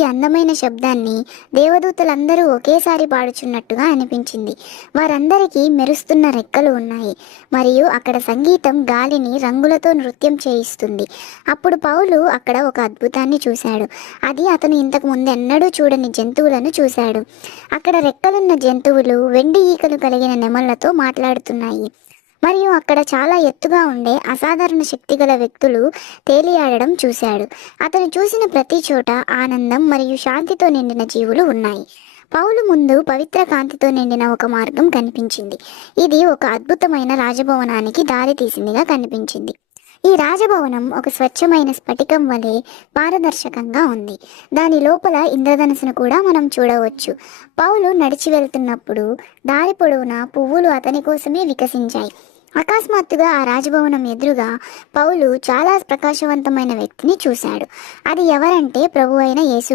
ఈ అందమైన శబ్దాన్ని దేవదూతలందరూ ఒకేసారి పాడుచున్నట్టుగా అనిపించింది. వారందరికీ మెరుస్తున్న రెక్కలు ఉన్నాయి మరియు అక్కడ సంగీతం గాలిని రంగులతో నృత్యం చేయిస్తుంది. అప్పుడు పౌలు అక్కడ ఒక అద్భుతాన్ని చూశాడు. అది అతను ఇంతకు ముందెన్నడూ చూడని జంతువులను చూశాడు. అక్కడ రెక్కలున్న జంతువులు వెండి ఈకలు కలిగిన నెమళ్లతో మాట్లాడుతున్నాయి. మరియు అక్కడ చాలా ఎత్తుగా ఉండే అసాధారణ శక్తిగల వ్యక్తులు తేలియాడడం చూశాడు. అతను చూసిన ప్రతి చోట ఆనందం మరియు శాంతితో నిండిన జీవులు ఉన్నాయి. పౌలు ముందు పవిత్ర కాంతితో నిండిన ఒక మార్గం కనిపించింది. ఇది ఒక అద్భుతమైన రాజభవనానికి దారి తీసిందిగా కనిపించింది. ఈ రాజభవనం ఒక స్వచ్ఛమైన స్ఫటికం వలె పారదర్శకంగా ఉంది. దాని లోపల ఇంద్రధనుసును కూడా మనం చూడవచ్చు. పౌలు నడిచి వెళ్తున్నప్పుడు దారి పొడవునా పువ్వులు అతని కోసమే వికసించాయి. అకస్మాత్తుగా ఆ రాజభవనం ఎదురుగా పౌలు చాలా ప్రకాశవంతమైన వ్యక్తిని చూశాడు. అది ఎవరంటే ప్రభువైన యేసు